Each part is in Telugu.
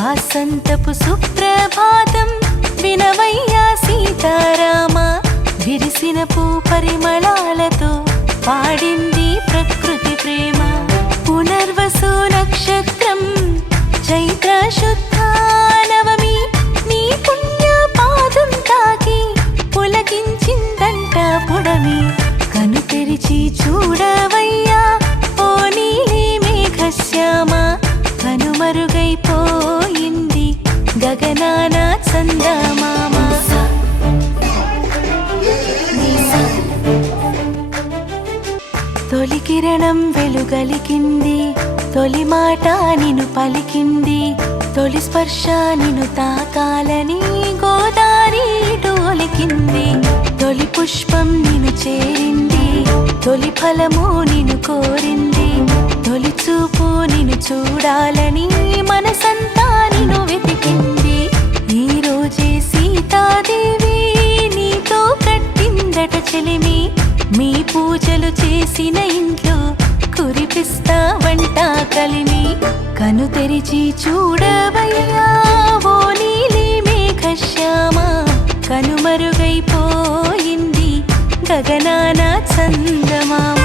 వాసంతపు సుప్రభాతం వినవయ్యా సీతారామ విరిసిన పూ పరిమళాలతో పాడింది ప్రకృతి ప్రేమ. పునర్వసు నక్షత్రం చైత్ర శుద్ధ నవమి నీ పుణ్య పాదం తాకి పులకించిందంట పుడమి. కను తెరిచి చూడవయ్యా ఓ నీలి మేఘశ్యామా గగనాన చందమామ తొలి కిరణం వెలుగలికింది తొలి మాట నిను పలికింది తొలి స్పర్శ నిను తాకాలని గోదారి డోలికింది తొలి పుష్పం నిను చేరింది తొలి ఫలము నిను కోరింది తొలి చూపు నిను చూడాలని మనసంతా నిను వెతికింది. తెరిచి చూడవయ్యా ఓ నీలి మేఘశ్యామ కనుమరుగైపోయింది గగనాన చందమామ.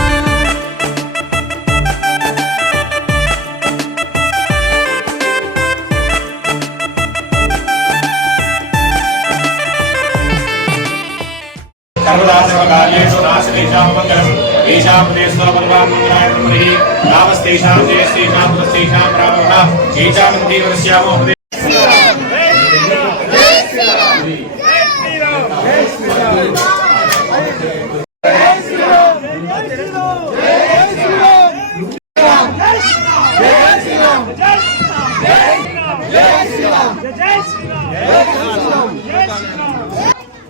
సర్వదాశివ కార్యేషు నాశనేషాం మంగళం ईशापनेश्वर भगवान मंगलाय नमः रामस्तेषां जयस्तेषां तस्तेषां रामः ईशामन्तीवरस्यामो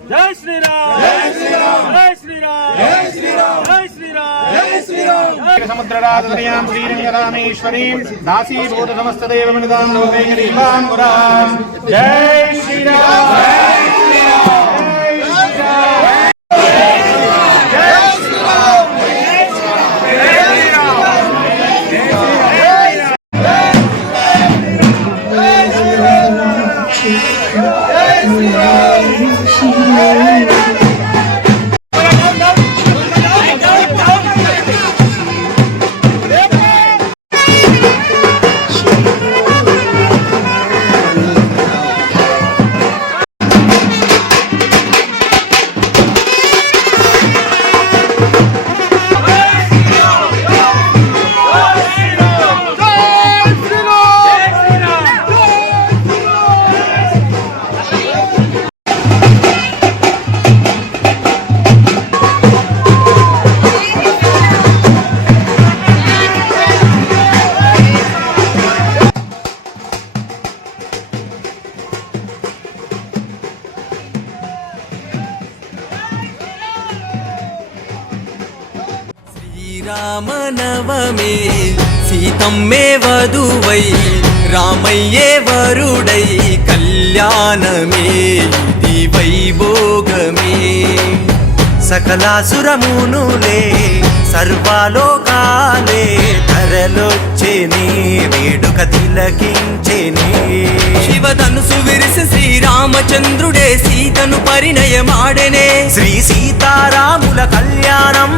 जय श्री राम। సముద్రరాజునీయాం శ్రీరంగరామేశ్వరీం దాసీభూత సమస్తదేవ మనిదాం లోకైకరీమాం పురాం జై శ్రీరామ్! శ్రీరామనవమే సీతమ్మే వధువై రామయ్యే వరుడై కళ్యాణమే ఇది వైభోగమే. సకలాసురమునులే సర్వాలోకాలే ధరలొచ్చేనే వేడుక తిలకించేనే. శివధనుసు విరిసి శ్రీరామచంద్రుడే సీతను పరిణయమాడెనే. శ్రీ సీతారాముల కళ్యాణం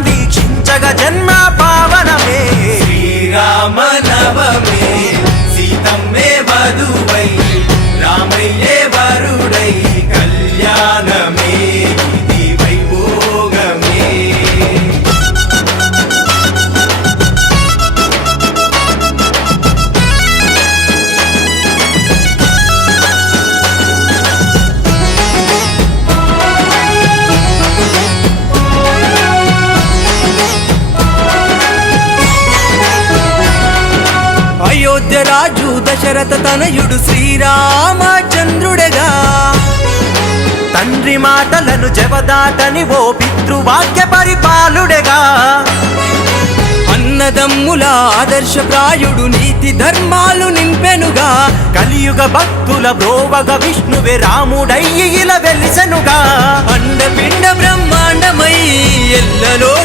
దశరథ తనయుడు శ్రీరామచంద్రుడగా. తండ్రి మాటలను జవదాటని ఓ పితృవాక్య పరిపాలుడగా. అన్నదమ్ముల ఆదర్శప్రాయుడు నీతి ధర్మాలు నింపెనుగా. కలియుగ భక్తుల బ్రోవగ విష్ణువే రాముడయ్యి ఇలా వెలిసెనుగా అండపిండ బ్రహ్మాండమై ఎల్లలో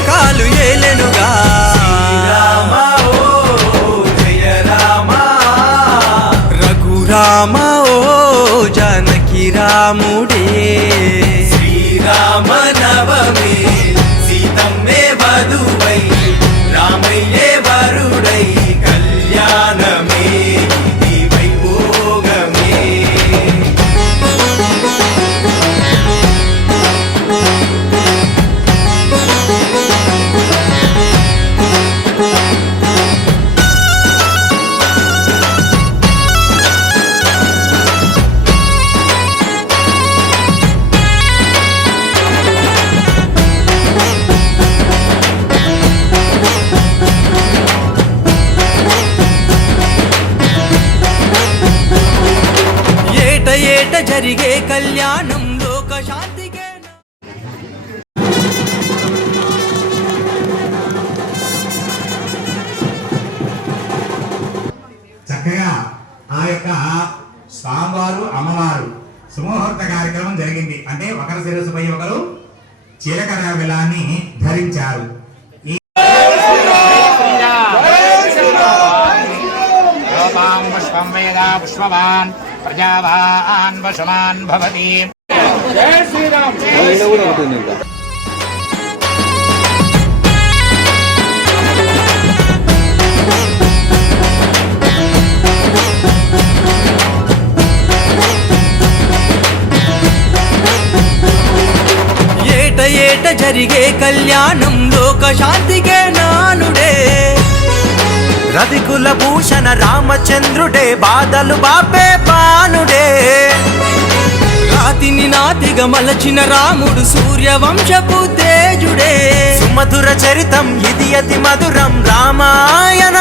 కళ్యాణం లోక శాంతికే చక్కగా ఆ యొక్క స్వామివారు అమ్మవారు సుముహూర్త కార్యక్రమం జరిగింది. అంటే ఒకరి శిరస్సుపై ఒకరు చిలకర విలాన్ని ధరించారు. పుష్పం వేద పుష్పవాన్. ప్రజావాన్ వశమాన్ భవతి జై శ్రీరామ్ ఏట ఏట జరిగే కళ్యాణం లోక శాంతికే నానుడే రవికుల భూషణ రామచంద్రుడే బాధలు బాపే బానుడే రాతిని నాతిగా మలచిన రాముడు సూర్యవంశపు తేజుడే. సుమధుర చరితం ఇది అతి మధురం రామాయణ